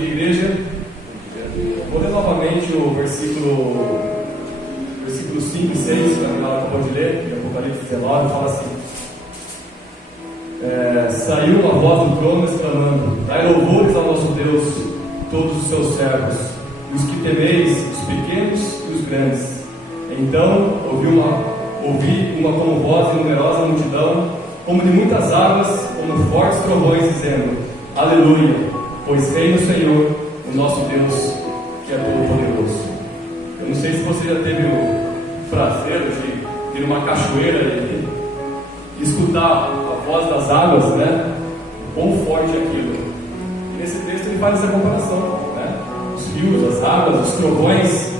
dia, igreja. Vou ler novamente o versículo 5 e 6, que a Mila acabou de ler, em Apocalipse 19, fala assim: saiu uma voz do trono exclamando: dai louvores ao nosso Deus, todos os seus servos, os que temeis, os pequenos e os grandes. Então ouvi uma como voz de numerosa multidão, como de muitas águas, como fortes trovões, dizendo: aleluia, pois reina o Senhor, o nosso Deus, que é todo-poderoso. Eu não sei se você já teve o prazer de ir numa cachoeira e escutar a voz das águas, né? Quão forte é aquilo. E nesse texto ele faz essa comparação, né? Os rios, as águas, os trovões.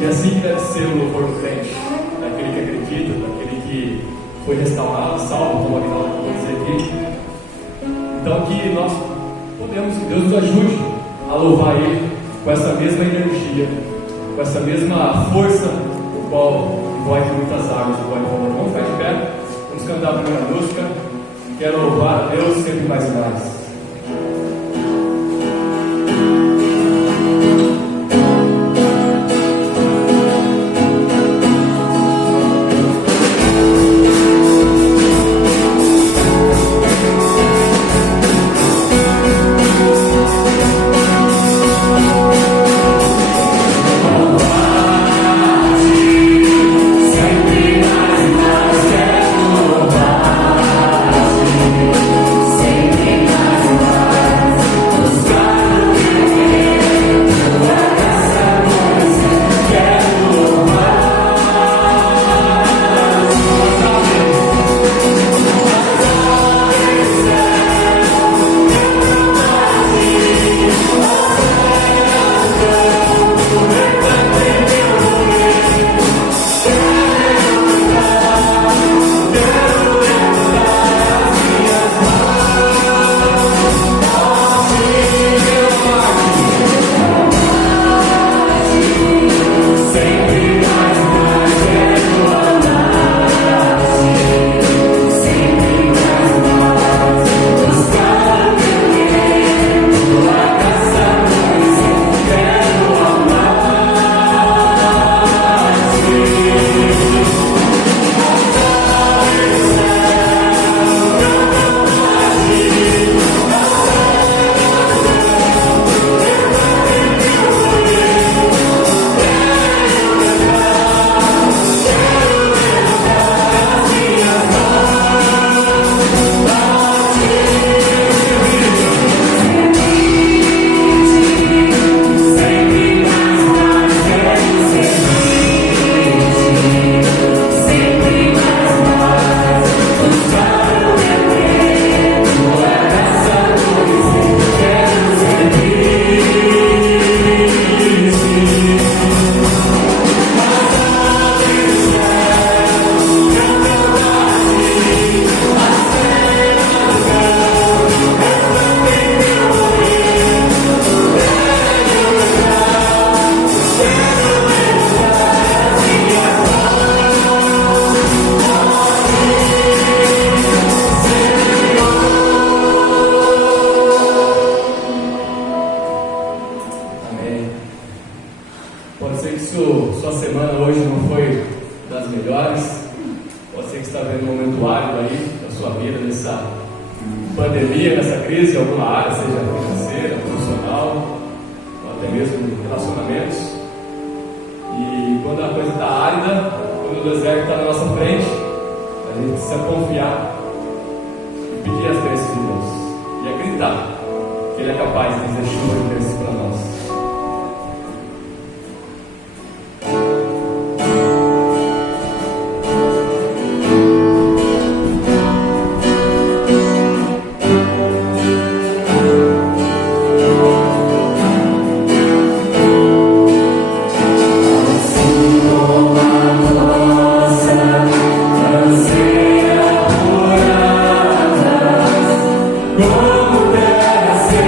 E assim que deve ser o louvor do crente, daquele que acredita, daquele que foi restaurado, salvo, como a Aguinaldo acabou de dizer aqui. Então que nós podemos, que Deus nos ajude a louvar Ele com essa mesma energia, com essa mesma força, o qual envolve muitas águas, o qual envolve. Vamos ficar de pé, vamos cantar a primeira música. Quero louvar a Deus sempre mais e mais. Como deve ser,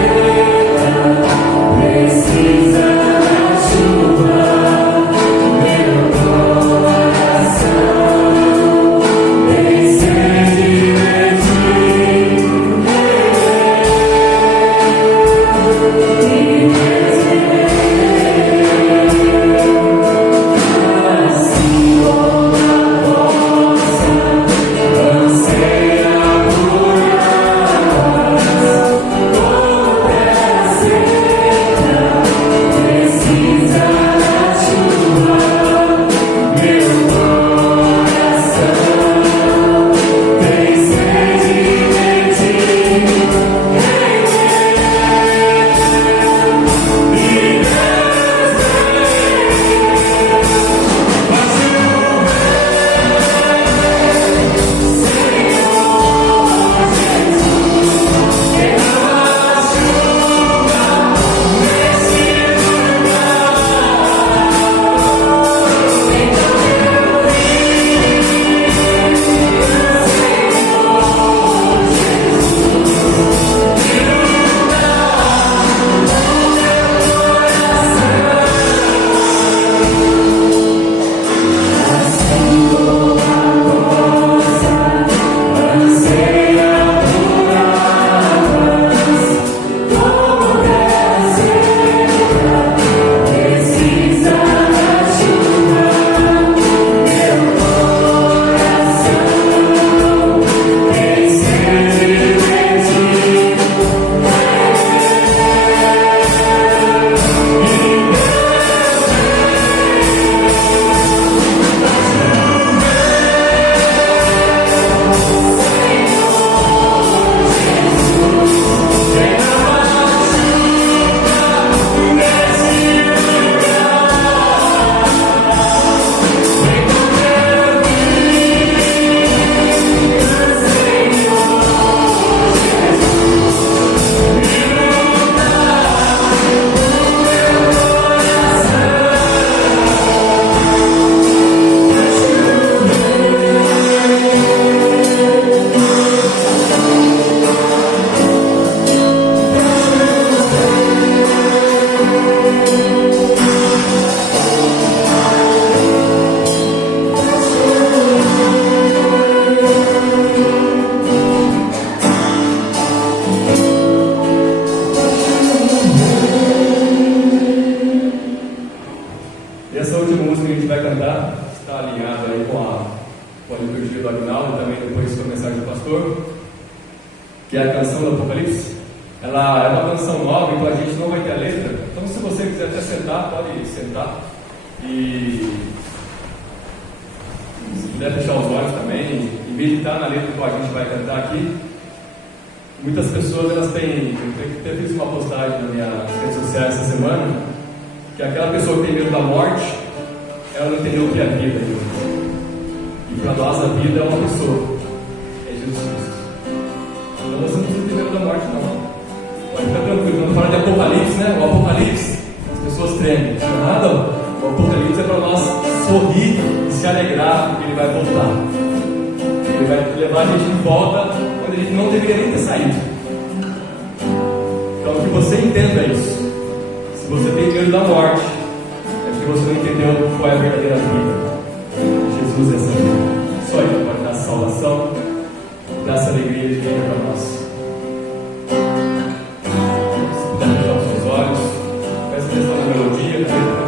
depois com a mensagem do pastor, que é a canção do Apocalipse. Ela é uma canção nova, então a gente não vai ter a letra. Então, se você quiser até sentar, pode sentar. E se puder fechar os olhos também e meditar na letra que a gente vai cantar aqui. Muitas pessoas, elas têm... Eu até fiz uma postagem nas minhas redes sociais essa semana, que aquela pessoa que tem medo da morte, ela não entendeu o que é a vida ainda. E para nós a vida é uma pessoa, é Jesus Cristo. Então você não precisa ter medo da morte, não. Pode ficar tranquilo. Quando fala de Apocalipse, né? O Apocalipse, as pessoas tremem. Não é nada. O Apocalipse é para nós sorrir e se alegrar, porque ele vai voltar. Ele vai levar a gente de volta quando a gente não deveria nem ter saído. Então que você entenda isso. Se você tem medo da morte, é porque você não entendeu qual é a verdadeira vida. Jesus é essa vida. Só Ele pode dar salvação, dar essa alegria de vida para nós. Se puder fechar os seus olhos, presta atenção na melodia, na letra.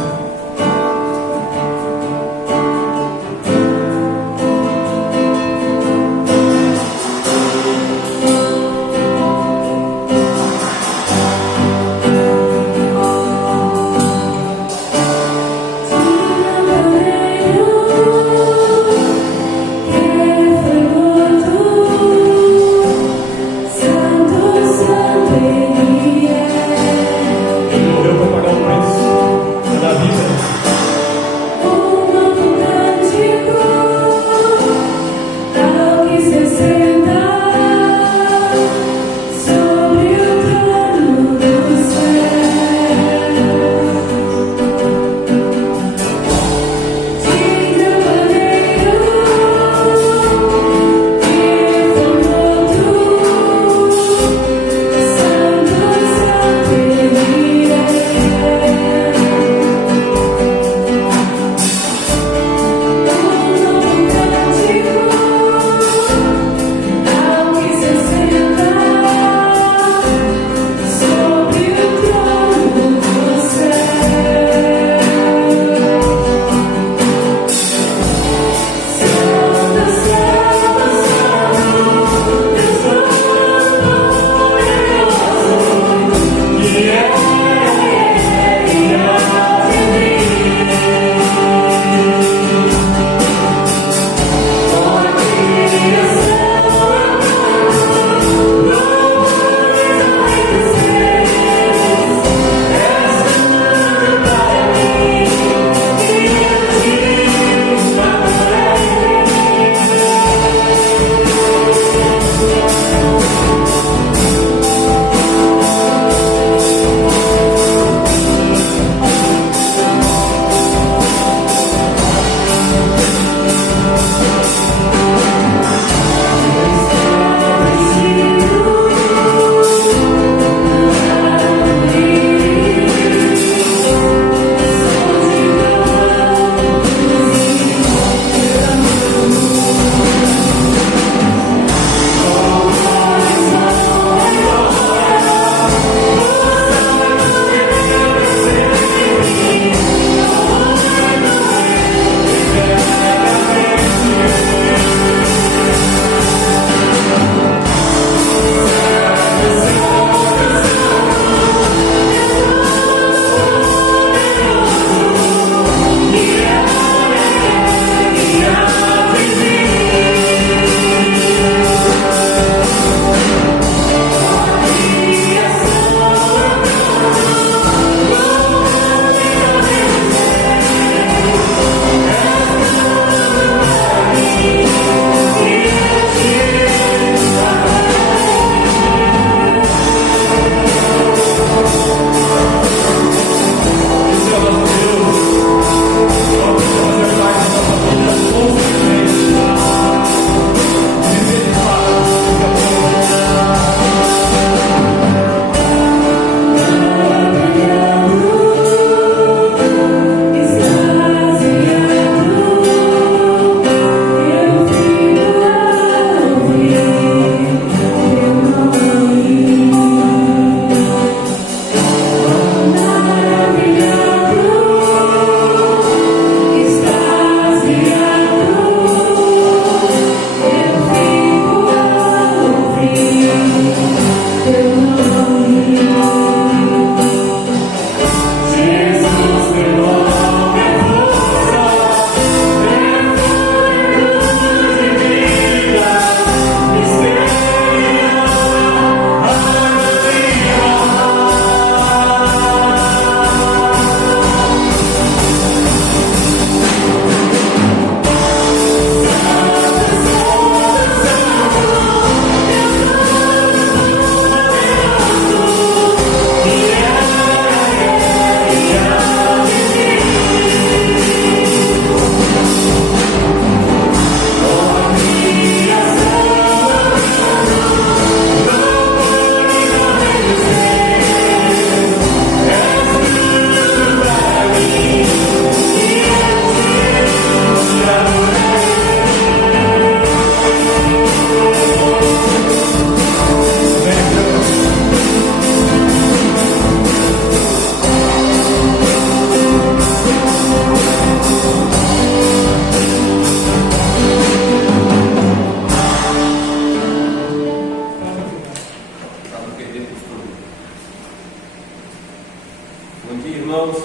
irmãos,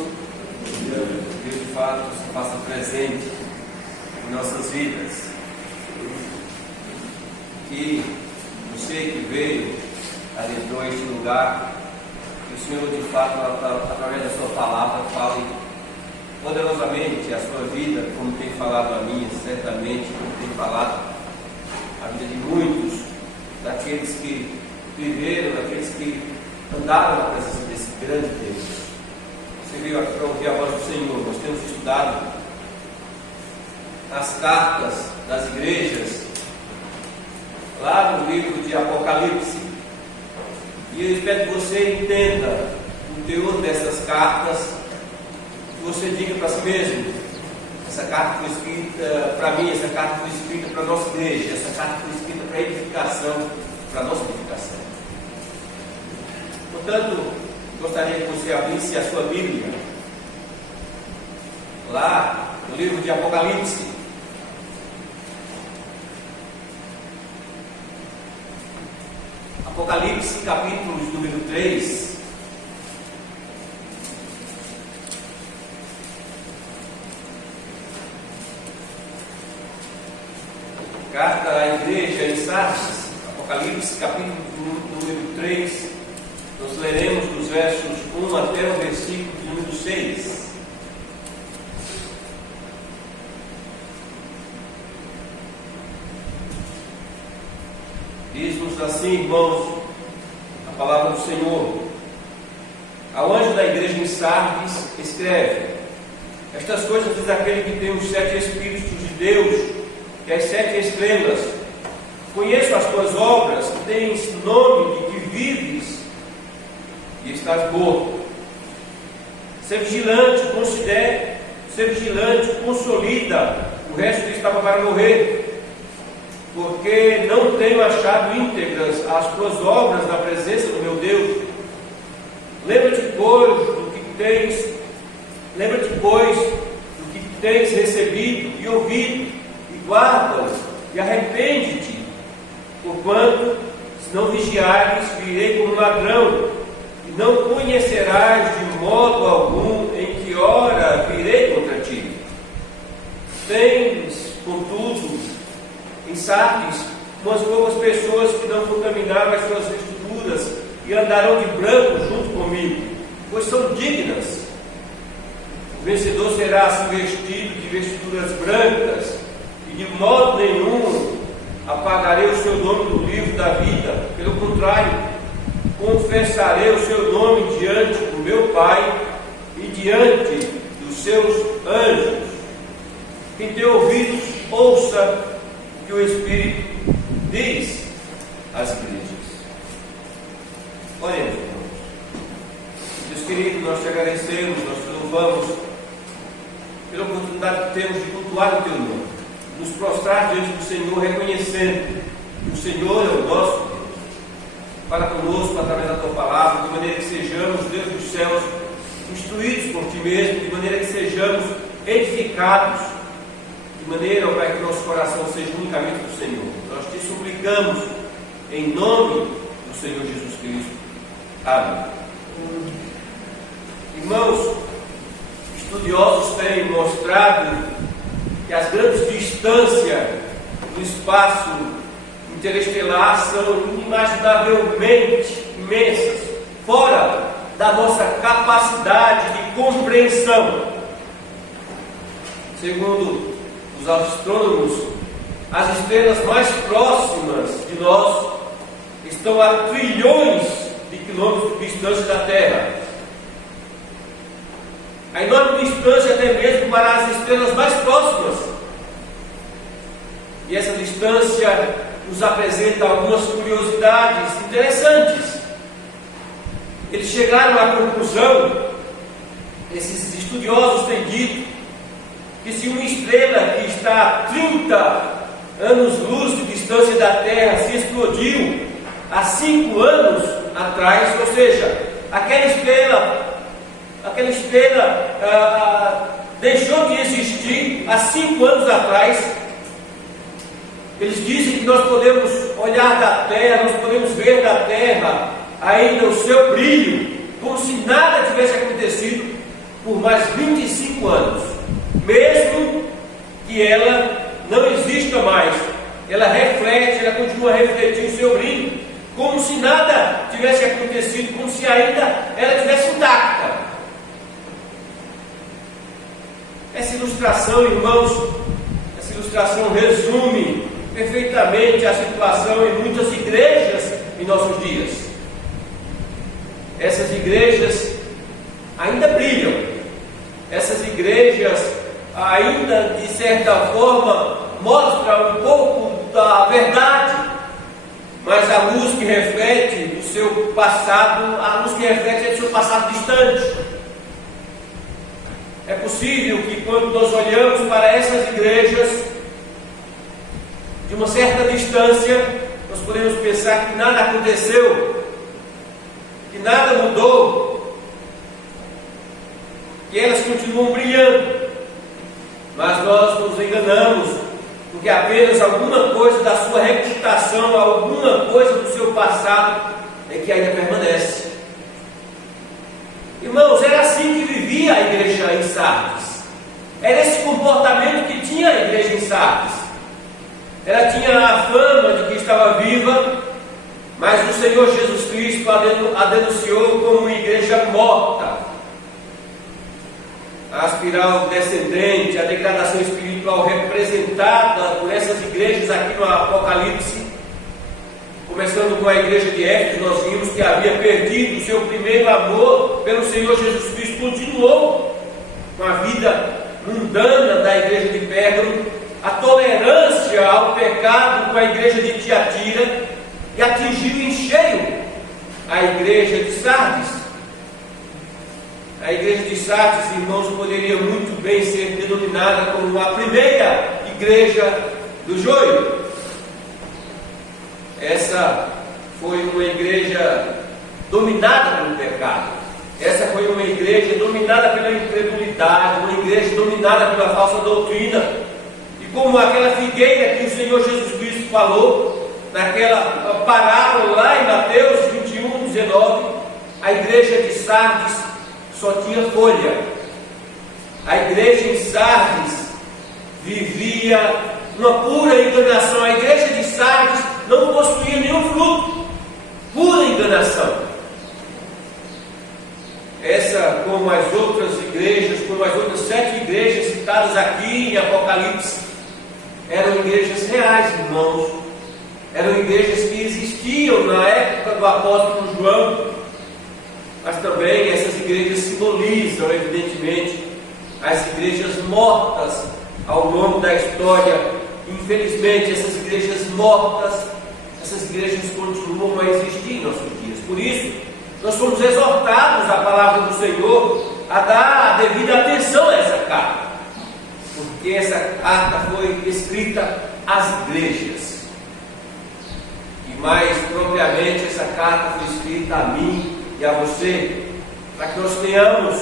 Deus de fato se faça presente em nossas vidas. Que você que veio, adentrou este lugar, que o Senhor de fato, através da sua palavra, fale poderosamente a sua vida, como tem falado a minha, certamente, como tem falado a vida de muitos, daqueles que viveram, daqueles que andaram na presença desse grande Deus. Você veio aqui para ouvir a voz do Senhor. Nós temos estudado as cartas das igrejas lá no livro de Apocalipse, e eu espero que você entenda o teor dessas cartas, que você diga para si mesmo: essa carta foi escrita para mim, essa carta foi escrita para a nossa igreja, essa carta foi escrita para a edificação, para a nossa edificação. Portanto, gostaria que você abrisse a sua Bíblia lá no livro de Apocalipse. Apocalipse, capítulo número 3. Carta à igreja em Sardes, Apocalipse, capítulo número 3. Nós leremos dos versos 1 até o versículo número 6. Diz-nos assim, irmãos, a palavra do Senhor. Ao anjo da igreja em Sardes, escreve: estas coisas diz aquele que tem os 7 Espíritos de Deus, que as 7 estrelas. Conheço as tuas obras, que tens nome de que vives e estás morto. Ser vigilante, consolida o resto que estava para morrer, porque não tenho achado íntegras as tuas obras na presença do meu Deus. Lembra-te, pois, do que tens recebido e ouvido, e guarda-os, e arrepende-te, porquanto, se não vigiares, virei como ladrão, e não conhecerás de modo algum em que hora virei contra ti. Tens, contudo, em Sardes, umas poucas pessoas que não contaminaram as suas vestiduras e andarão de branco junto comigo, pois são dignas. O vencedor será assim vestido de vestiduras brancas, e de modo nenhum apagarei o seu nome do livro da vida. Pelo contrário, confessarei o seu nome diante do meu Pai e diante dos seus anjos. Quem tem ouvidos, ouça o que o Espírito diz às igrejas. Oremos, irmãos. Deus querido, nós te agradecemos, nós te louvamos pela oportunidade que temos de cultuar o teu nome, nos prostrar diante do Senhor, reconhecendo que o Senhor é o nosso Deus. Fala conosco através da tua palavra, de maneira que sejamos, Deus dos céus, instruídos por ti mesmo, de maneira que sejamos edificados, de maneira, ó Pai, que nosso coração seja unicamente do Senhor. Nós te suplicamos em nome do Senhor Jesus Cristo. Amém. Irmãos, estudiosos têm mostrado que as grandes distâncias do espaço interestelar são inimaginavelmente imensas, fora da nossa capacidade de compreensão. Segundo os astrônomos, as estrelas mais próximas de nós estão a trilhões de quilômetros de distância da Terra. A enorme distância até mesmo para as estrelas mais próximas. E essa distância nos apresenta algumas curiosidades interessantes. Eles chegaram à conclusão, esses estudiosos têm dito, que se uma estrela que está a 30 anos-luz de distância da Terra se explodiu há 5 anos atrás, ou seja, aquela estrela deixou de existir há 5 anos atrás. Eles dizem que nós podemos olhar da Terra, nós podemos ver da Terra ainda o seu brilho, como se nada tivesse acontecido. por mais 25 anos, mesmo que ela não exista mais, ela reflete, ela continua refletindo o seu brilho, como se nada tivesse acontecido, como se ainda ela estivesse intacta. Essa ilustração, irmãos, essa ilustração resume perfeitamente a situação em muitas igrejas em nossos dias. Essas igrejas ainda brilham, essas igrejas ainda, de certa forma, mostram um pouco da verdade, mas a luz que reflete do seu passado, a luz que reflete é do seu passado distante. É possível que quando nós olhamos para essas igrejas, de uma certa distância, nós podemos pensar que nada aconteceu, que nada mudou, que elas continuam brilhando, mas nós nos enganamos, porque apenas alguma coisa da sua reputação, alguma coisa do seu passado é que ainda permanece. Irmãos, era assim que vivia a igreja em Sardes. Era esse comportamento que tinha a igreja em Sardes. Ela tinha a fama de que estava viva, mas o Senhor Jesus Cristo a denunciou como uma igreja morta. A espiral descendente, a degradação espiritual representada por essas igrejas aqui no Apocalipse, começando com a igreja de Éfeso, nós vimos que havia perdido o seu primeiro amor pelo Senhor Jesus Cristo, continuou com a vida mundana da igreja de Pérgamo, a tolerância ao pecado com a igreja de Tiatira, e atingiu em cheio a igreja de Sardes. A igreja de Sardes, irmãos, poderia muito bem ser denominada como a primeira igreja do joio. Essa foi uma igreja dominada pelo pecado. Essa foi uma igreja dominada pela incredulidade, uma igreja dominada pela falsa doutrina. E como aquela figueira que o Senhor Jesus Cristo falou, naquela parábola lá em Mateus 21, 19, a igreja de Sardes só tinha folha. A igreja em Sardes vivia uma pura enganação. A igreja de Sardes não possuía nenhum fruto, pura enganação. Essa, como as outras igrejas, como as outras 7 igrejas citadas aqui em Apocalipse, eram igrejas reais, irmãos. Eram igrejas que existiam na época do apóstolo João, mas também essas igrejas simbolizam, evidentemente, as igrejas mortas ao longo da história. Infelizmente, essas igrejas mortas, essas igrejas continuam a existir em nossos dias. Por isso, nós somos exortados, a palavra do Senhor, a dar a devida atenção a essa carta, porque essa carta foi escrita às igrejas, e mais propriamente essa carta foi escrita a mim e a você, para que nós tenhamos,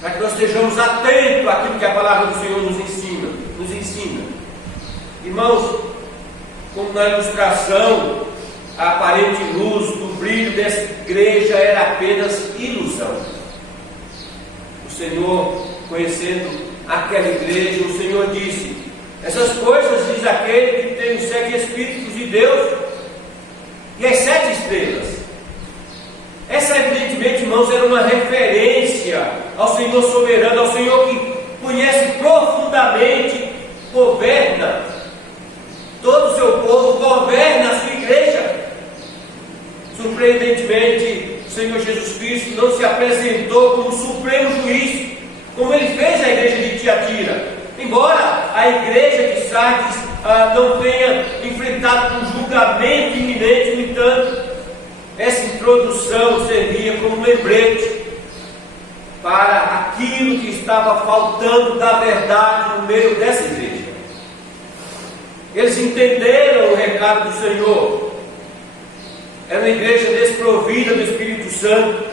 para que nós estejamos atentos àquilo que a palavra do Senhor nos ensina. Irmãos, como na ilustração, a aparente luz do brilho dessa igreja era apenas ilusão. O Senhor, conhecendo aquela igreja, o Senhor disse: essas coisas diz aquele que tem os 7 Espíritos de Deus e as 7 estrelas. Essa, evidentemente, irmãos, era uma referência ao Senhor soberano, ao Senhor que conhece profundamente, governa todo o seu povo, governa a sua igreja. Surpreendentemente, o Senhor Jesus Cristo não se apresentou como supremo juiz, como ele fez a igreja de Tiatira. Embora a igreja de Sardes não tenha enfrentado um julgamento iminente, no entanto, essa introdução servia como lembrete para aquilo que estava faltando da verdade no meio dessa igreja. Eles entenderam o recado do Senhor. Era uma igreja desprovida do Espírito Santo.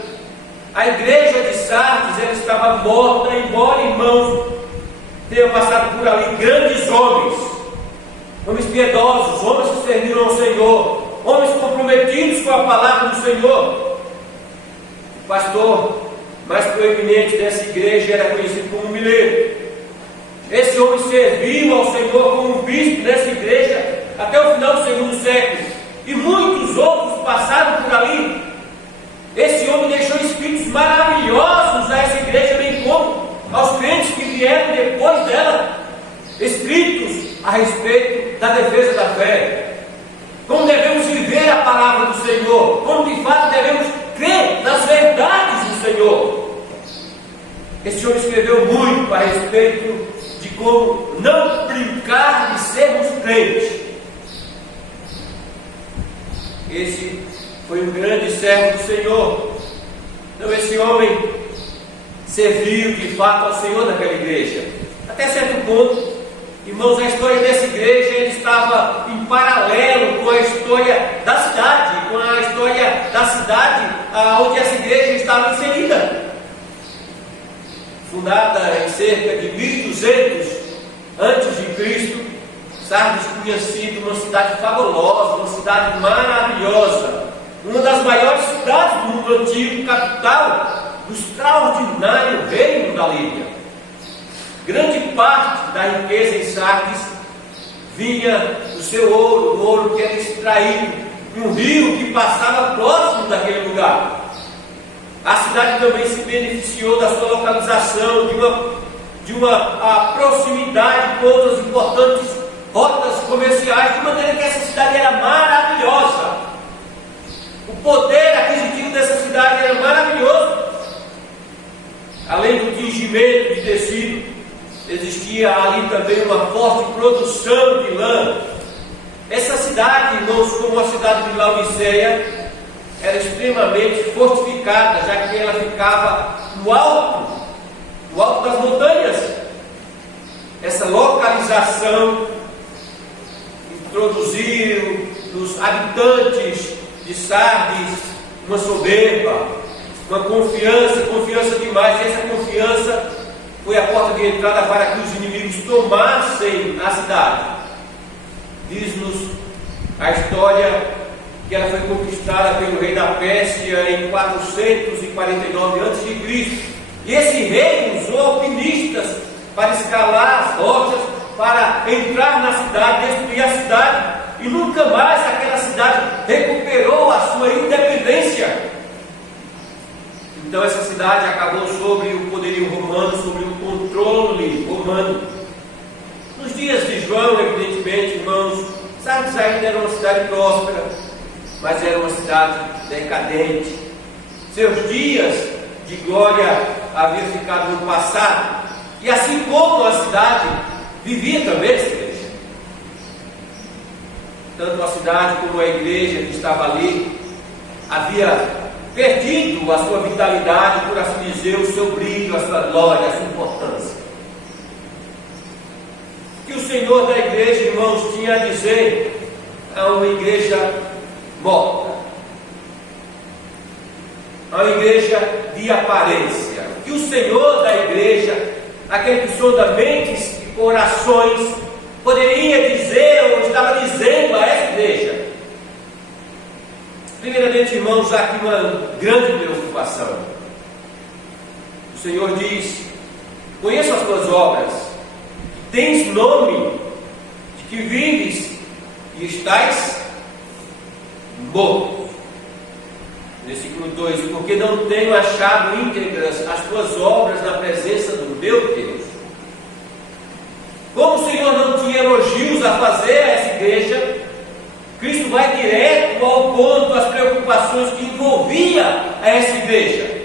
A igreja de Sardes, ela estava morta, embora, irmãos, tenham passado por ali grandes homens piedosos, homens que serviram ao Senhor, homens comprometidos com a palavra do Senhor. O pastor mais proeminente dessa igreja era conhecido como Mileto. Esse homem serviu ao Senhor como bispo nessa igreja até o final do segundo século. E muitos outros passaram por ali. Esse homem deixou escritos maravilhosos a essa igreja, bem como aos crentes que vieram depois dela, escritos a respeito da defesa da fé, como devemos viver a palavra do Senhor, como de fato devemos crer nas verdades do Senhor. Esse homem escreveu muito a respeito de como não brincar de sermos crentes. Esse foi um grande servo do Senhor. Então esse homem serviu de fato ao Senhor naquela igreja. Até certo ponto, irmãos, a história dessa igreja ele estava em paralelo com a história da cidade, onde essa igreja estava inserida. Fundada em cerca de 1200 antes de Cristo, Sardes tinha sido uma cidade fabulosa, uma cidade maravilhosa, uma das maiores cidades do mundo antigo, capital do extraordinário reino da Líbia. Grande parte da riqueza em Sardes vinha do seu ouro, do ouro que era extraído de um rio que passava próximo daquele lugar. A cidade também se beneficiou da sua localização, de uma proximidade com outras importantes rotas comerciais, de maneira que essa cidade era maravilhosa. O poder aquisitivo dessa cidade era maravilhoso. Além do tingimento de tecido, existia ali também uma forte produção de lã. Essa cidade, irmãos, como a cidade de Laodiceia, era extremamente fortificada, já que ela ficava no alto das montanhas. Essa localização introduziu nos habitantes de Sardes uma soberba, uma confiança demais, e essa confiança foi a porta de entrada para que os inimigos tomassem a cidade. Diz-nos a história que ela foi conquistada pelo rei da Pérsia em 449 a.C. E esse rei usou alpinistas para escalar as rochas, para entrar na cidade, destruir a cidade, e nunca mais aquela cidade recuperou a sua independência. Então essa cidade acabou sobre o poderio romano, sobre o controle romano. Nos dias de João, evidentemente, irmãos, Sardes ainda era uma cidade próspera, mas era uma cidade decadente. Seus dias de glória haviam ficado no passado, e assim como a cidade vivia também essa igreja. Tanto a cidade como a igreja que estava ali havia perdido a sua vitalidade, por assim dizer, o seu brilho, a sua glória, a sua importância. O que o Senhor da igreja, irmãos, tinha a dizer a uma igreja morta, a uma igreja de aparência? O que o Senhor da igreja, aquele que sonda mentes e corações, poderia dizer ou estava dizendo a essa igreja? Primeiramente, irmãos, há aqui uma grande preocupação. O Senhor diz: conheço as tuas obras, que tens nome, de que vives e estás morto. Versículo 2: porque não tenho achado íntegras as tuas obras na presença do meu Deus. Como o Senhor não tinha elogios a fazer a essa igreja, Cristo vai direto ao ponto, às preocupações que envolvia a essa igreja.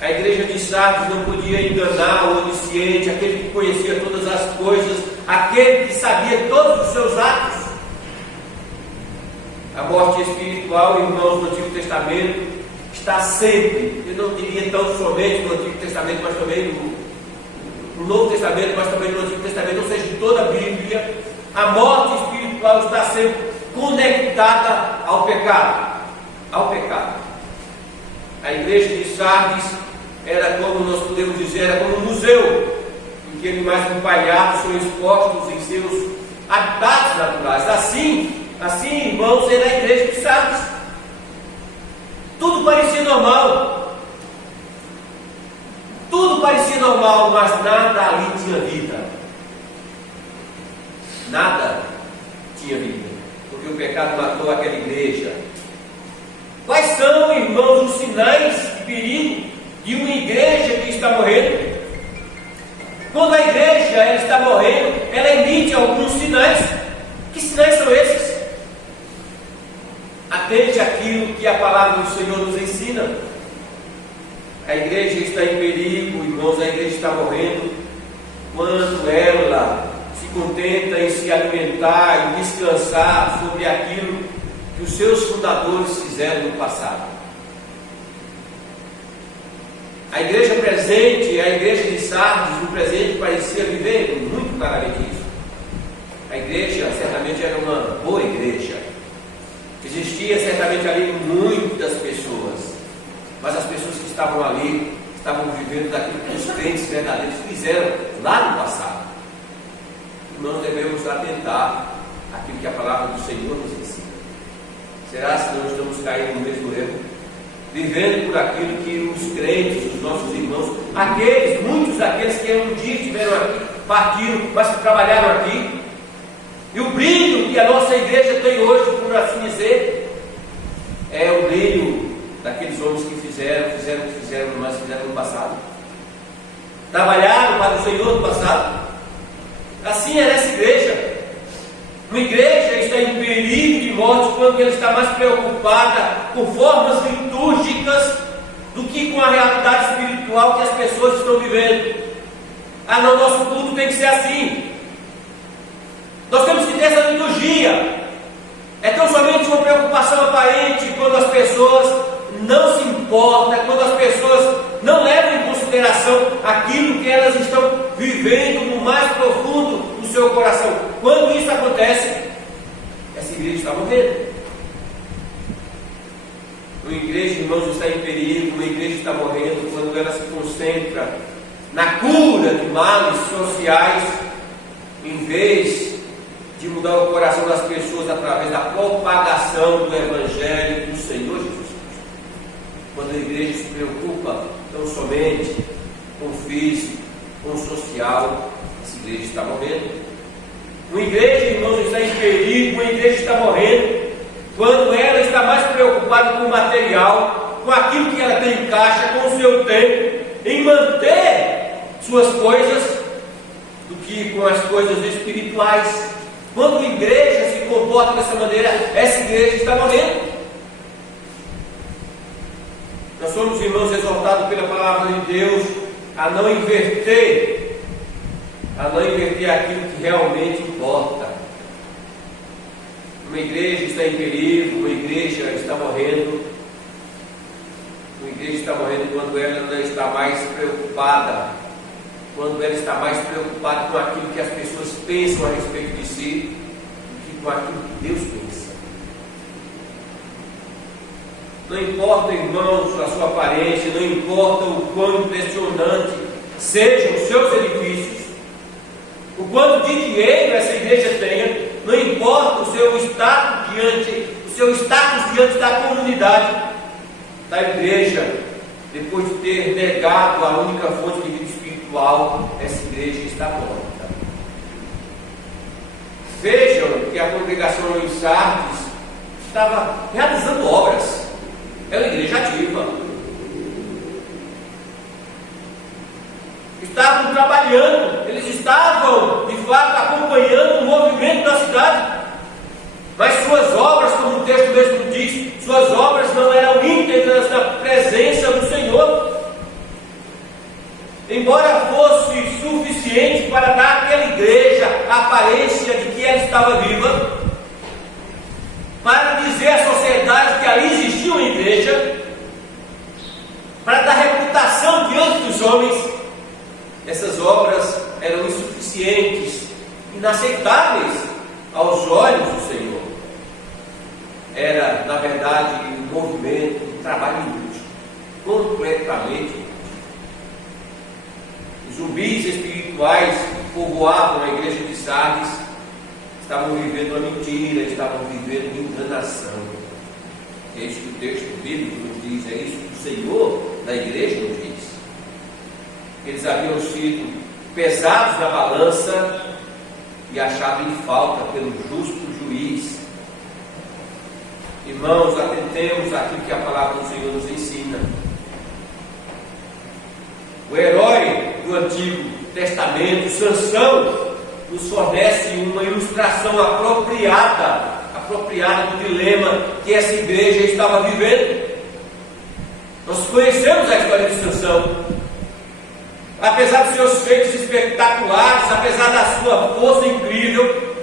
A igreja de Sardes não podia enganar o onisciente, aquele que conhecia todas as coisas, aquele que sabia todos os seus atos. A morte espiritual, irmãos, no Antigo Testamento está sempre, eu não diria tão somente no Antigo Testamento, mas também no Novo Testamento, mas também no Antigo Testamento, ou seja, em toda a Bíblia, a morte espiritual está sempre conectada ao pecado. A igreja de Sardes era, como nós podemos dizer, era como um museu, em que animais empalhados são expostos em seus habitats naturais. Assim, irmãos, era a igreja de Sardes. Tudo parecia normal. parecia normal, mas nada ali tinha vida. Nada tinha vida, porque o pecado matou aquela igreja. Quais são, irmãos, os sinais de perigo de uma igreja que está morrendo? Quando a igreja ela está morrendo, ela emite alguns sinais. Que sinais são esses? Atente àquilo que a palavra do Senhor nos ensina. A igreja está em perigo, irmãos, a igreja está morrendo quando ela se contenta em se alimentar e descansar sobre aquilo que os seus fundadores fizeram no passado. A igreja presente, a igreja de Sardes, no presente, parecia viver muito claramente isso. A igreja certamente era uma boa igreja. Existia certamente ali muitas pessoas, mas as pessoas que estavam ali estavam vivendo daquilo que os crentes verdadeiros fizeram lá no passado. Nós devemos atentar àquilo que a palavra do Senhor nos ensina. Será que não estamos caindo no mesmo erro? Vivendo por aquilo que os crentes, os nossos irmãos, muitos daqueles que um dia estiveram aqui, partiram, mas que trabalharam aqui, e o brilho que a nossa igreja tem hoje, por assim dizer, é o brilho daqueles homens que fizeram, mas fizeram no passado. Trabalharam para o Senhor no passado. Assim é essa igreja. Uma igreja está em perigo de morte quando ela está mais preocupada com formas litúrgicas do que com a realidade espiritual que as pessoas estão vivendo. Não, nosso culto tem que ser assim. Nós temos que ter essa liturgia. É tão somente uma preocupação aparente quando as pessoas não se importam, quando as pessoas não levam em consideração aquilo que elas estão vivendo no mais profundo do seu coração. Quando isso acontece, essa igreja está morrendo. Uma igreja, irmãos, está em perigo, uma igreja está morrendo quando ela se concentra na cura de males sociais, em vez de mudar o coração das pessoas através da propagação do Evangelho do Senhor Jesus Cristo. Quando a igreja se preocupa tão somente com o físico, com o social, essa igreja está morrendo. Uma igreja, irmãos, está em perigo, uma igreja está morrendo quando ela está mais preocupada com o material, com aquilo que ela tem em caixa, com o seu tempo, em manter suas coisas, do que com as coisas espirituais. Quando a igreja se comporta dessa maneira, essa igreja está morrendo. Nós somos, irmãos, exortados pela palavra de Deus a não inverter aquilo que realmente importa. Uma igreja está em perigo, uma igreja está morrendo. Uma igreja está morrendo quando ela não está mais preocupada, quando ela está mais preocupada com aquilo que as pessoas pensam a respeito de si, do que com aquilo que Deus pensa. Não importa, irmãos, a sua aparência, não importa o quão impressionante sejam os seus edifícios, o quanto de dinheiro essa igreja tenha, não importa o seu status diante da comunidade. Da igreja, depois de ter negado a única fonte de vida espiritual, essa igreja está morta. Vejam que a congregação em Sardes estava realizando obras. Era uma igreja ativa. Estavam trabalhando, eles estavam de fato acompanhando o movimento da cidade. Mas suas obras, como o texto mesmo diz, suas obras não eram íntegras na presença do Senhor. Embora fosse suficiente para dar àquela igreja a aparência de que ela estava viva, para dizer à sociedade que ali existia uma igreja, para dar reputação diante dos homens, essas obras eram insuficientes, inaceitáveis aos olhos do Senhor. Era, na verdade, um movimento, um trabalho inútil, completamente inútil. Os zumbis espirituais que povoavam a igreja de Sardes estavam vivendo uma mentira, estavam vivendo uma enganação. É isso que o texto bíblico nos diz, é isso que o Senhor da igreja nos diz. Eles haviam sido pesados na balança e achados em falta pelo justo juiz. Irmãos, atentemos àquilo que a palavra do Senhor nos ensina. O herói do Antigo Testamento, Sansão, nos fornece uma ilustração apropriada do dilema que essa igreja estava vivendo. Nós conhecemos a história de Sansão. Apesar dos seus feitos espetaculares, apesar da sua força incrível,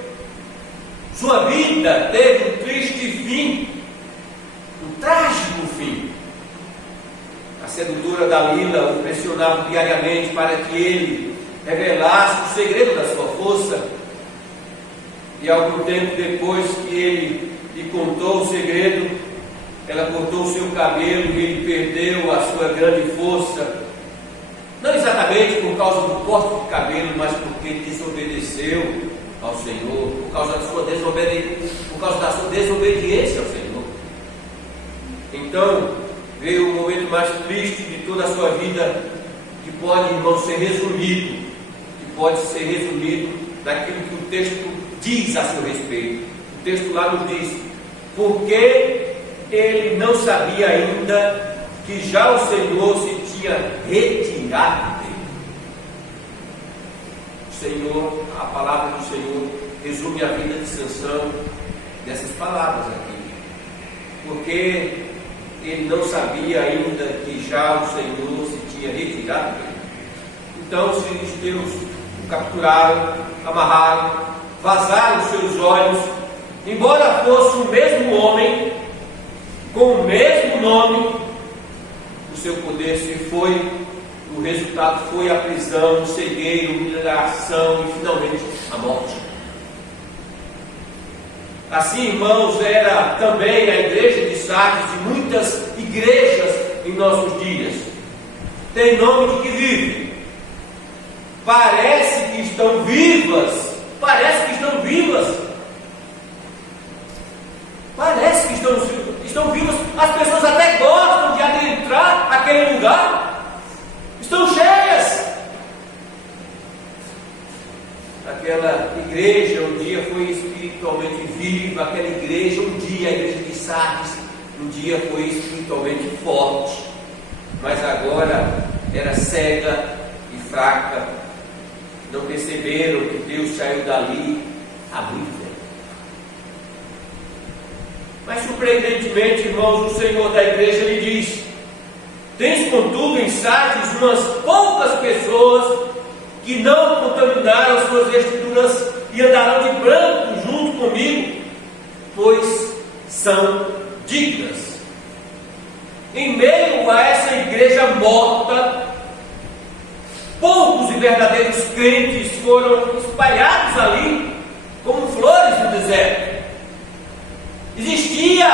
sua vida teve um triste fim, um trágico fim. A sedutora Dalila o pressionava diariamente para que ele revelasse o segredo da sua força. E algum tempo depois que ele lhe contou o segredo, ela cortou o seu cabelo e ele perdeu a sua grande força. Não exatamente por causa do corte de cabelo, mas porque desobedeceu ao Senhor, por causa da sua desobediência ao Senhor. Então, veio o momento mais triste de toda a sua vida, que pode, irmão, ser resumido, naquilo que o texto diz a seu respeito. O texto lá nos diz: porque ele não sabia ainda que já o Senhor se tinha retirado dele. O Senhor, a palavra do Senhor resume a vida de Sansão dessas palavras aqui. Porque ele não sabia ainda que já o Senhor se tinha retirado dele. Então os filisteus o capturaram, amarraram, vazaram os seus olhos, embora fosse o mesmo homem, com o mesmo nome, o seu poder se foi, o resultado foi a prisão, o cegueiro, a humilhação e finalmente a morte. Assim, irmãos, era também a igreja de Sardes e muitas igrejas em nossos dias. Tem nome de que vive. Parece que estão vivas. Parece que estão vivas. As pessoas até gostam de adentrar aquele lugar. Estão cheias. Aquela igreja um dia foi espiritualmente viva. Aquela igreja um dia, a igreja de Sardes, um dia foi espiritualmente forte. Mas agora era cega e fraca. Não perceberam que Deus saiu dali há muito tempo. Mas surpreendentemente, irmãos, o Senhor da igreja lhe diz: tens contudo em Sardes umas poucas pessoas que não contaminaram as suas vestiduras e andarão de branco junto comigo, pois são dignas. Em meio a essa igreja morta, poucos e verdadeiros crentes foram espalhados ali como flores no deserto. Existia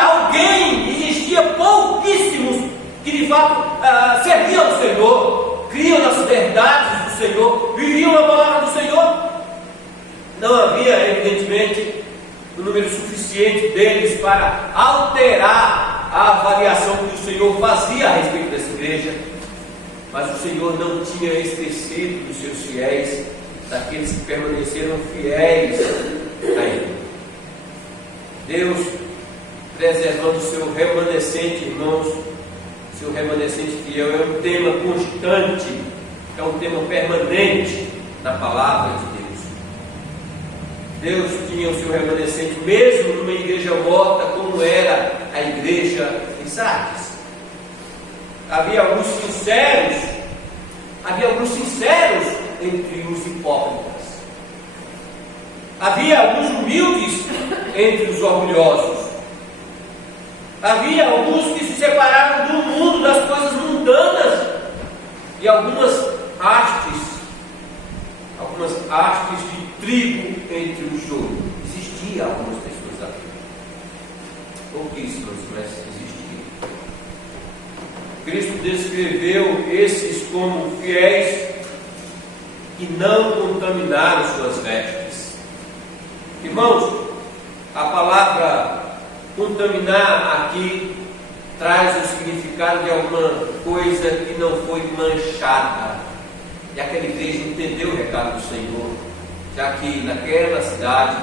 pouquíssimos que de fato serviam ao Senhor, criam nas verdades do Senhor, viviam a palavra do Senhor. Não havia, evidentemente, um número suficiente deles para alterar a avaliação que o Senhor fazia a respeito dessa igreja. Mas o Senhor não tinha esquecido dos seus fiéis, daqueles que permaneceram fiéis a Ele. Deus, preservando o seu remanescente, irmãos, seu remanescente fiel, é um tema constante, é um tema permanente na palavra de Deus. Deus tinha o seu remanescente, mesmo numa igreja morta, como era a igreja de Sardes. Havia alguns sinceros entre os hipócritas. Havia alguns humildes entre os orgulhosos. Havia alguns que se separaram do mundo, das coisas mundanas, e algumas hastes de trigo entre o joio. Existia algumas pessoas ali, pouquíssimas, mas existiam. Cristo descreveu esses como fiéis que não contaminaram suas vestes. Irmãos, a palavra contaminar aqui traz o significado de alguma coisa que não foi manchada. E aquela igreja entendeu o recado do Senhor, já que naquela cidade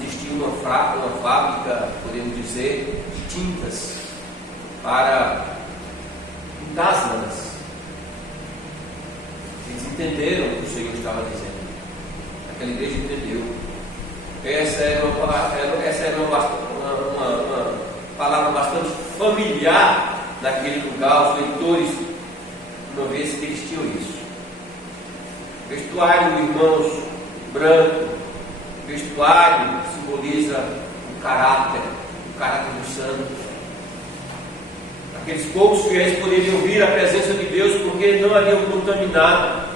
existia uma fábrica, podemos dizer, de tintas para pintar as lãs. Eles entenderam o que o Senhor estava dizendo. Aquela igreja entendeu. Essa era uma palavra bastante familiar naquele lugar. Os leitores, uma vez que eles tinham isso. Vestuário, irmãos, branco. Vestuário simboliza o caráter dos santos. Aqueles poucos fiéis poderiam ouvir a presença de Deus porque não haviam contaminado,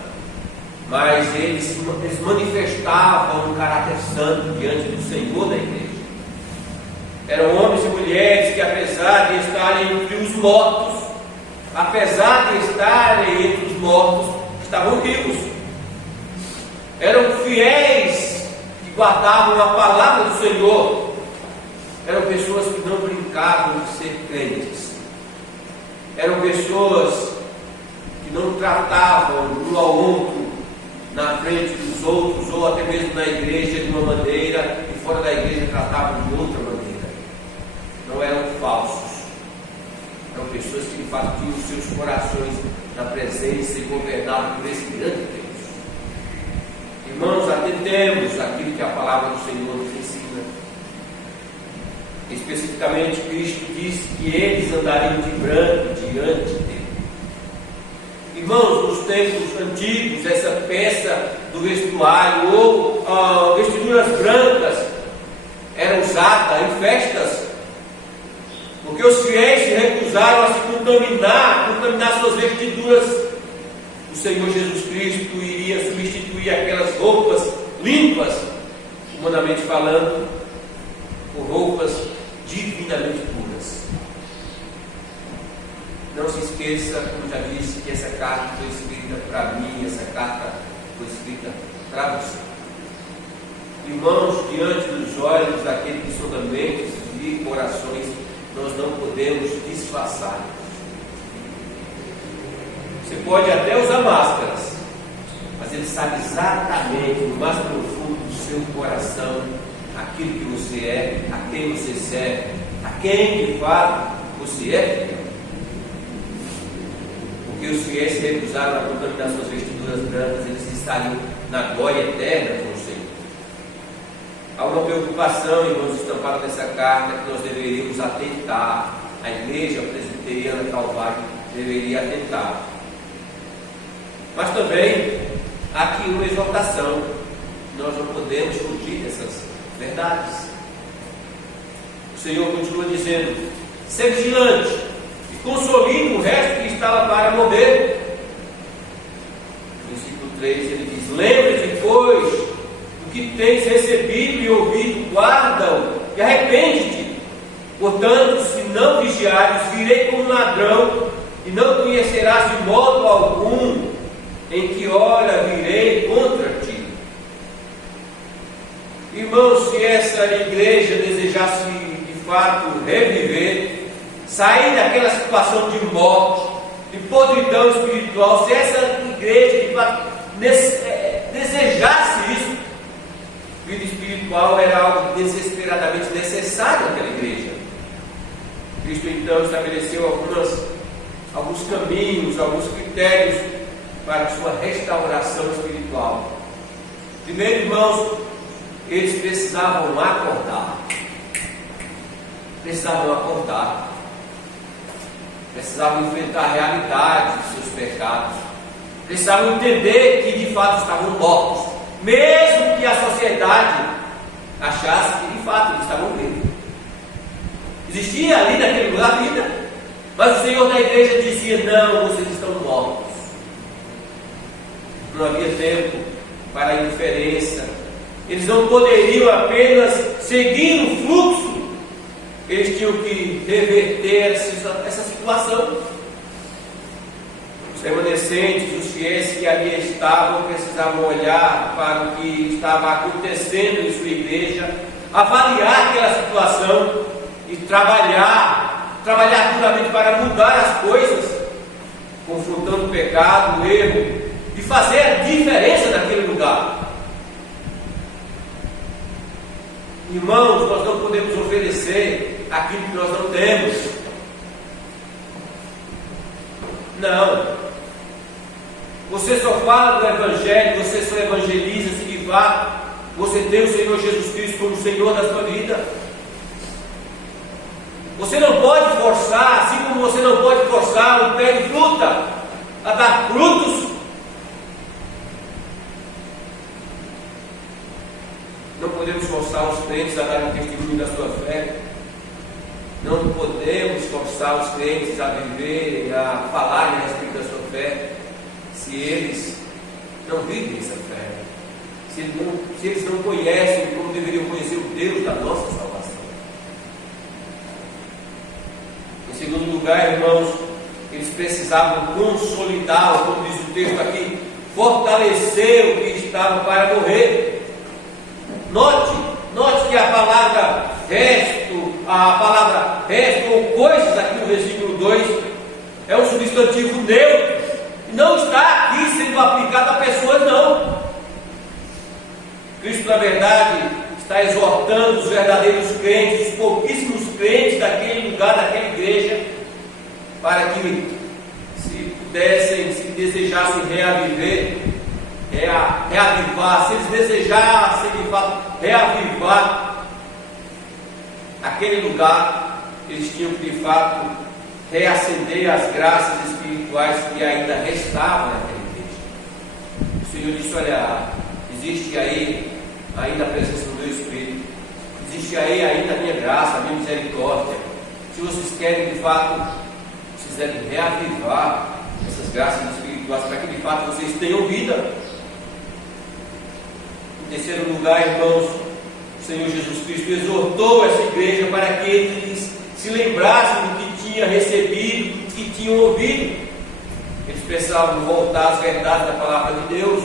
mas eles manifestavam um caráter santo diante do Senhor da igreja. Eram homens e mulheres que, apesar de estarem entre os mortos, estavam vivos. Eram fiéis que guardavam a palavra do Senhor. Eram pessoas que não brincavam de ser crentes. Eram pessoas que não tratavam um ao outro na frente dos outros, ou até mesmo na igreja de uma maneira, e fora da igreja tratavam de outra maneira. Não eram falsos. Eram pessoas que de fato tinham os seus corações na presença e governados por esse grande Deus. Irmãos, atendemos aquilo que a palavra do Senhor nos ensina. Especificamente, Cristo disse que eles andariam de branco diante dele. Irmãos, nos tempos antigos, essa peça do vestuário ou vestiduras brancas era usada em festas, porque os fiéis se recusaram a se contaminar suas vestiduras. O Senhor Jesus Cristo iria substituir aquelas roupas limpas, humanamente falando, por roupas divinamente puras. Não se esqueça, como já disse, que essa carta foi escrita para mim, essa carta foi escrita para você. Irmãos, diante dos olhos daqueles que são da mente e corações, nós não podemos disfarçar. Você pode até usar máscaras, mas ele sabe exatamente, no mais profundo do seu coração, aquilo que você é, a quem você serve, a quem de fato você é fiel. Porque os fiéis se recusaram a contaminar suas vestiduras brancas, eles estariam na glória eterna com o Senhor. Há uma preocupação, irmãos, estampada nessa carta, que nós deveríamos atentar. A igreja presbiteriana Calvário deveria atentar. Mas também há aqui uma exortação. Nós não podemos fugir dessas verdades. O Senhor continua dizendo: ser vigilante e consolide o resto que estava para morrer. No versículo 3 ele diz: lembra-te, pois, do que tens recebido e ouvido, guarda-o e arrepende-te. Portanto, se não vigiares, virei como ladrão, e não conhecerás de modo algum em que hora virei contra ti. Irmãos, se essa igreja desejasse de fato reviver, sair daquela situação de morte, de podridão espiritual, se essa igreja de fato desejasse isso, vida espiritual era algo desesperadamente necessário naquela igreja. Cristo então estabeleceu alguns caminhos, alguns critérios para a sua restauração espiritual. Primeiro, irmãos, eles precisavam acordar. Precisavam enfrentar a realidade dos seus pecados. Precisavam entender que de fato estavam mortos, mesmo que a sociedade achasse que de fato eles estavam vivos. Existia ali naquele lugar vida, mas o Senhor da igreja dizia: não, vocês estão mortos. Não havia tempo para a indiferença. Eles não poderiam apenas seguir o fluxo, eles tinham que reverter essa situação. Os remanescentes, os fiéis que ali estavam, precisavam olhar para o que estava acontecendo em sua igreja, avaliar aquela situação e trabalhar duramente para mudar as coisas, confrontando o pecado, o erro de fazer a diferença naquele lugar. Irmãos, nós não podemos oferecer aquilo que nós não temos. Não. Você só fala do Evangelho, você só evangeliza se de fato você tem o Senhor Jesus Cristo como Senhor da sua vida. Você não pode forçar, assim como você não pode forçar um pé de fruta a dar frutos. Não podemos forçar os crentes a darem testemunho da sua fé. Não podemos forçar os crentes a viver, a falarem a respeito da sua fé, se eles não vivem essa fé, se eles não conhecem como deveriam conhecer o Deus da nossa salvação. Em segundo lugar, irmãos, eles precisavam consolidar, como diz o texto aqui, fortalecer o que estava para morrer. Note que a palavra resto ou coisas aqui no versículo 2 é um substantivo neutro. Não está aqui sendo aplicado a pessoas, não. Cristo, na verdade, está exortando os verdadeiros crentes, os pouquíssimos crentes daquele lugar, daquela igreja, para que, se pudessem, se desejassem reavivar, se eles desejassem de fato reavivar aquele lugar, eles tinham que de fato reacender as graças espirituais que ainda restavam naquela igreja. O Senhor disse: olha, existe aí ainda a presença do meu Espírito, existe aí ainda a minha graça, a minha misericórdia. Se vocês querem de fato, vocês devem reavivar essas graças espirituais para que de fato vocês tenham vida. Em terceiro lugar, irmãos, o Senhor Jesus Cristo exortou essa igreja para que eles se lembrassem do que tinha recebido, do que tinham ouvido. Eles precisavam voltar às verdades da palavra de Deus.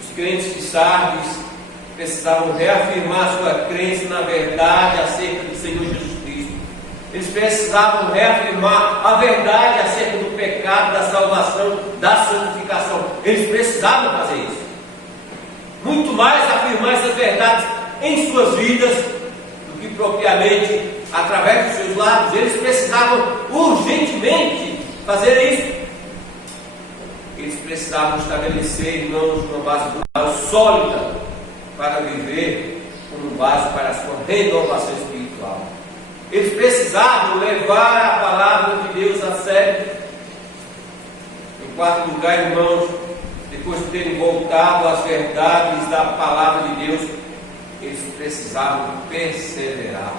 Os crentes de Sardes precisavam reafirmar sua crença na verdade acerca do Senhor Jesus Cristo. Eles precisavam reafirmar a verdade acerca do pecado, da salvação, da santificação. Eles precisavam fazer isso. Muito mais afirmar essas verdades em suas vidas do que propriamente através dos seus lábios. Eles precisavam urgentemente fazer isso. Eles precisavam estabelecer, irmãos, uma base sólida para viver, como base para a sua renovação espiritual. Eles precisavam levar a palavra de Deus a sério. Em quarto lugar, irmãos, depois de terem voltado às verdades da palavra de Deus, eles precisavam perseverar.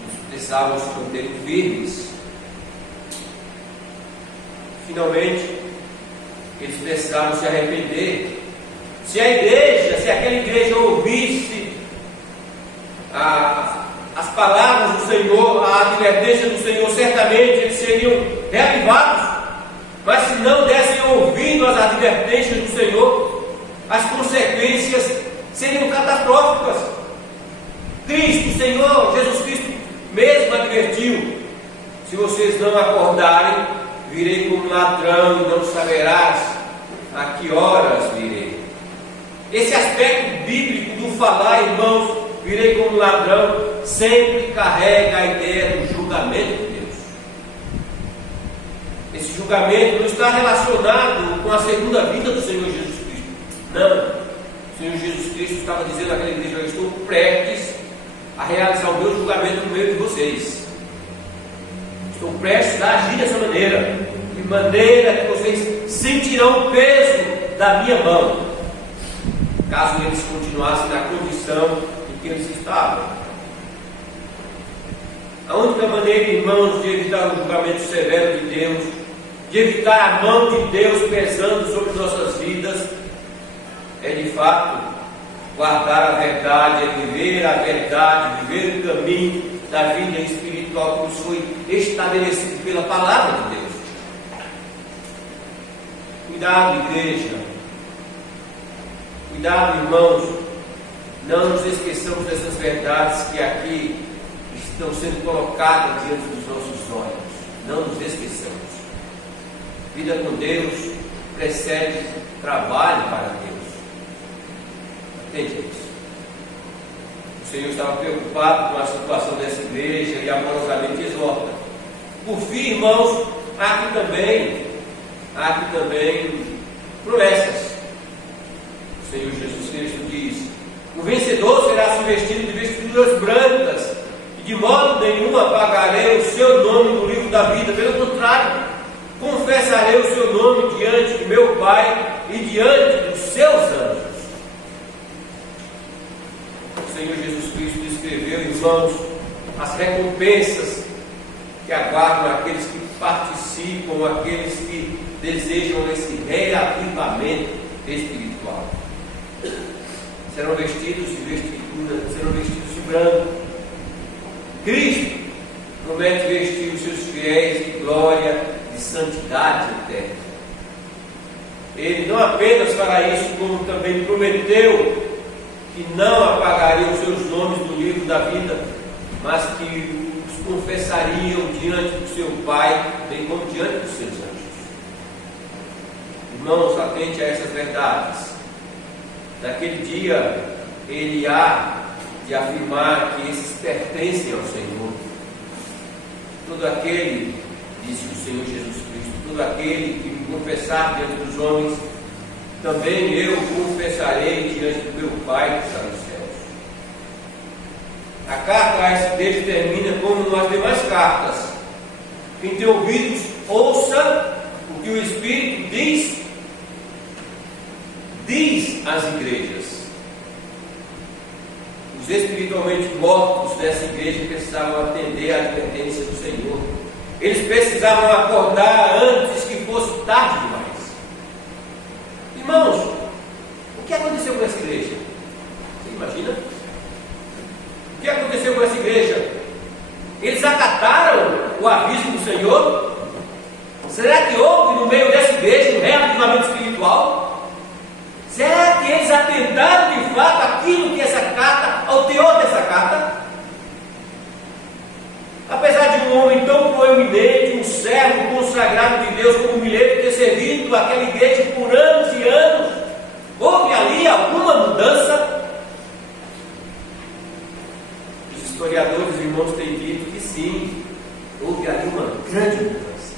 Eles precisavam se manter firmes. Finalmente, eles precisavam se arrepender. Se aquela igreja ouvisse as palavras do Senhor, a advertência do Senhor, certamente eles seriam reavivados. Mas se não dessem ouvido às advertências do Senhor, as consequências seriam catastróficas. Cristo, o Senhor Jesus Cristo, mesmo advertiu: se vocês não acordarem, virei como ladrão e não saberás a que horas virei. Esse aspecto bíblico do falar, irmãos, virei como ladrão, sempre carrega a ideia do julgamento de Deus. Esse julgamento não está relacionado com a segunda vinda do Senhor Jesus Cristo. Não. O Senhor Jesus Cristo estava dizendo àquela igreja: eu estou prestes a realizar o meu julgamento no meio de vocês. Estou prestes a agir dessa maneira, de maneira que vocês sentirão o peso da minha mão, caso eles continuassem na condição em que eles estavam. A única maneira, irmãos, de evitar o julgamento severo de Deus, de evitar a mão de Deus pesando sobre nossas vidas, é de fato guardar a verdade, é viver a verdade, viver o caminho da vida espiritual que nos foi estabelecido pela palavra de Deus. Cuidado, igreja. Cuidado, irmãos. Não nos esqueçamos dessas verdades que aqui estão sendo colocadas diante dos nossos olhos. Não nos esqueçamos. Vida com Deus precede trabalho para Deus. Atente a isso. O Senhor estava preocupado com a situação dessa igreja e amorosamente exorta. Por fim, irmãos, há aqui também promessas. O Senhor Jesus Cristo diz: o vencedor será se vestido de vestiduras brancas, e de modo nenhum apagarei o seu nome do livro da vida. Pelo contrário, confessarei o seu nome diante de meu Pai e diante dos seus anjos. O Senhor Jesus Cristo descreveu, irmãos, as recompensas que aguardam aqueles que participam, aqueles que desejam esse reavivamento espiritual. Serão vestidos de branco. Cristo promete vestir os seus fiéis de glória, de santidade eterna. Ele não apenas fará isso, como também prometeu que não apagaria os seus nomes do livro da vida, mas que os confessariam diante do seu Pai, bem como diante dos seus anjos. Irmãos, atente a essas verdades. Naquele dia, ele há de afirmar que esses pertencem ao Senhor. Todo aquele, disse o Senhor Jesus Cristo, todo aquele que me confessar diante dos homens, também eu confessarei diante do meu Pai que está nos céus. A carta a essa igreja termina como as demais cartas. Quem tem ouvidos, ouça o que o Espírito diz às igrejas. Os espiritualmente mortos dessa igreja precisavam atender à advertência do Senhor. Eles precisavam acordar antes que fosse tarde demais. Irmãos, o que aconteceu com essa igreja? Você imagina? O que aconteceu com essa igreja? Eles acataram o aviso do Senhor? Será que houve no meio dessa igreja um reavivamento espiritual? Será que eles atentaram de fato aquilo que essa carta, ao teor dessa carta? Apesar de um homem tão proeminente, um servo consagrado de Deus como Mileto ter servido aquela igreja por anos e anos, houve ali alguma mudança? Os historiadores, irmãos, têm dito que sim, houve ali uma grande mudança.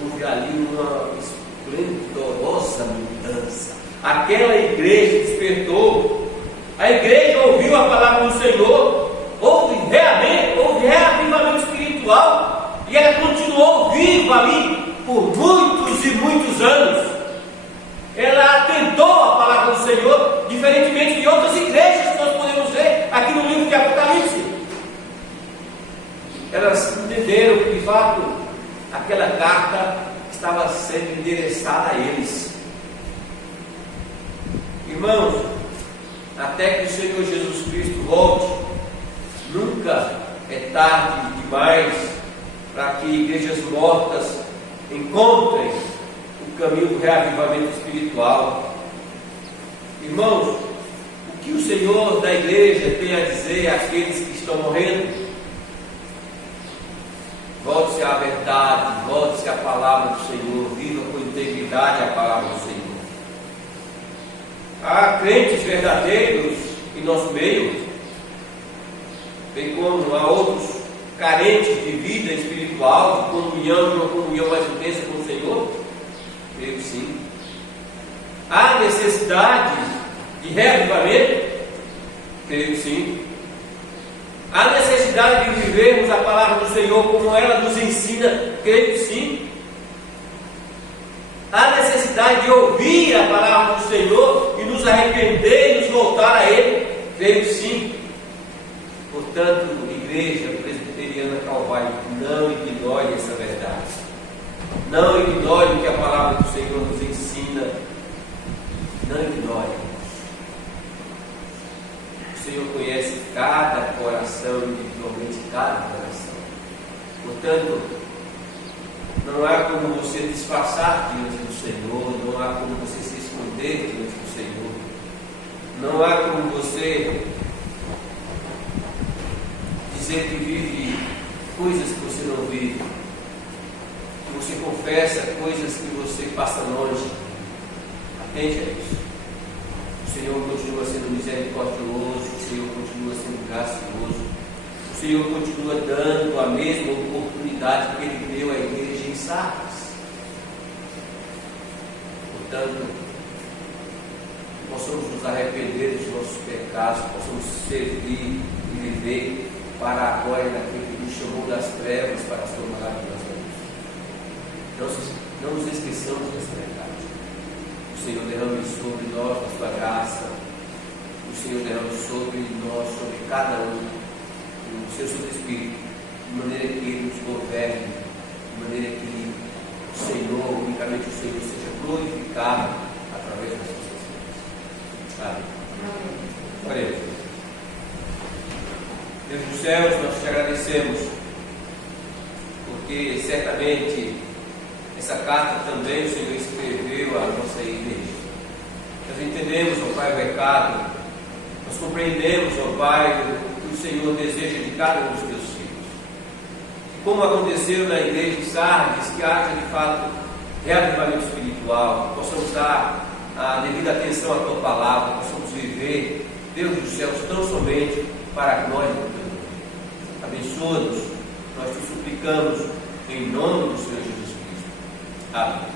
Houve ali uma esplendorosa mudança. Aquela igreja despertou. A igreja ouviu a palavra do Senhor. Houve reavivamento espiritual. E ela continuou viva ali por muitos e muitos anos. Ela atentou a palavra do Senhor, diferentemente de outras igrejas que nós podemos ver aqui no livro de Apocalipse. Elas entenderam que, de fato, aquela carta estava sendo endereçada a eles. Irmãos, até que o Senhor Jesus Cristo volte, nunca é tarde demais para que igrejas mortas encontrem o caminho do reavivamento espiritual. Irmãos, o que o Senhor da igreja tem a dizer àqueles que estão morrendo? Volte-se à verdade, volte-se à palavra do Senhor, viva com integridade a palavra do Senhor. Há crentes verdadeiros em nosso meio, bem como há outros carentes de vida espiritual, de comunhão, de uma comunhão mais intensa com o Senhor? Creio que sim. Há necessidade de reavivamento? Creio que sim. Há necessidade de vivermos a palavra do Senhor como ela nos ensina? Creio que sim. Há necessidade de ouvir a palavra do Senhor e nos arrepender e nos voltar a Ele? Creio que sim. Portanto, Igreja Presbiteriana Calvário, não ignore essa verdade. Não ignore o que a palavra do Senhor nos ensina. Não ignore. O Senhor conhece cada coração, individualmente cada coração. Portanto, não há como você disfarçar diante do Senhor, não há como você se esconder diante do Senhor, não há como você dizer que vive coisas que você não vive. você confessa coisas que você passa longe. Atente a isso. O Senhor continua sendo misericordioso, o Senhor continua sendo gracioso, o Senhor continua dando a mesma oportunidade que Ele deu à igreja em Sardes. Portanto, possamos nos arrepender dos nossos pecados, possamos servir e viver para a glória daquele que nos chamou das trevas para a sua maravilhosa luz. Não nos esqueçamos dessa verdade. O Senhor derrame sobre nós a sua graça, o Senhor derrame sobre nós, sobre cada um, o seu Santo Espírito, de maneira que Ele nos governe, de maneira que o Senhor, unicamente o Senhor, seja glorificado através das nossas vidas. Amém. Oremos. Deus dos céus, nós te agradecemos, porque certamente essa carta também o Senhor escreveu à nossa igreja. Nós entendemos, ó Pai, o recado, nós compreendemos, ó Pai, o que o Senhor deseja de cada um dos teus filhos. E como aconteceu na igreja de Sardes, que haja de fato reavivamento espiritual, possamos dar a devida atenção à tua palavra, possamos viver, Deus dos céus, tão somente para a glória do teu nome. Abençoa-nos, nós te suplicamos, em nome do Senhor Jesus Cristo. Amém.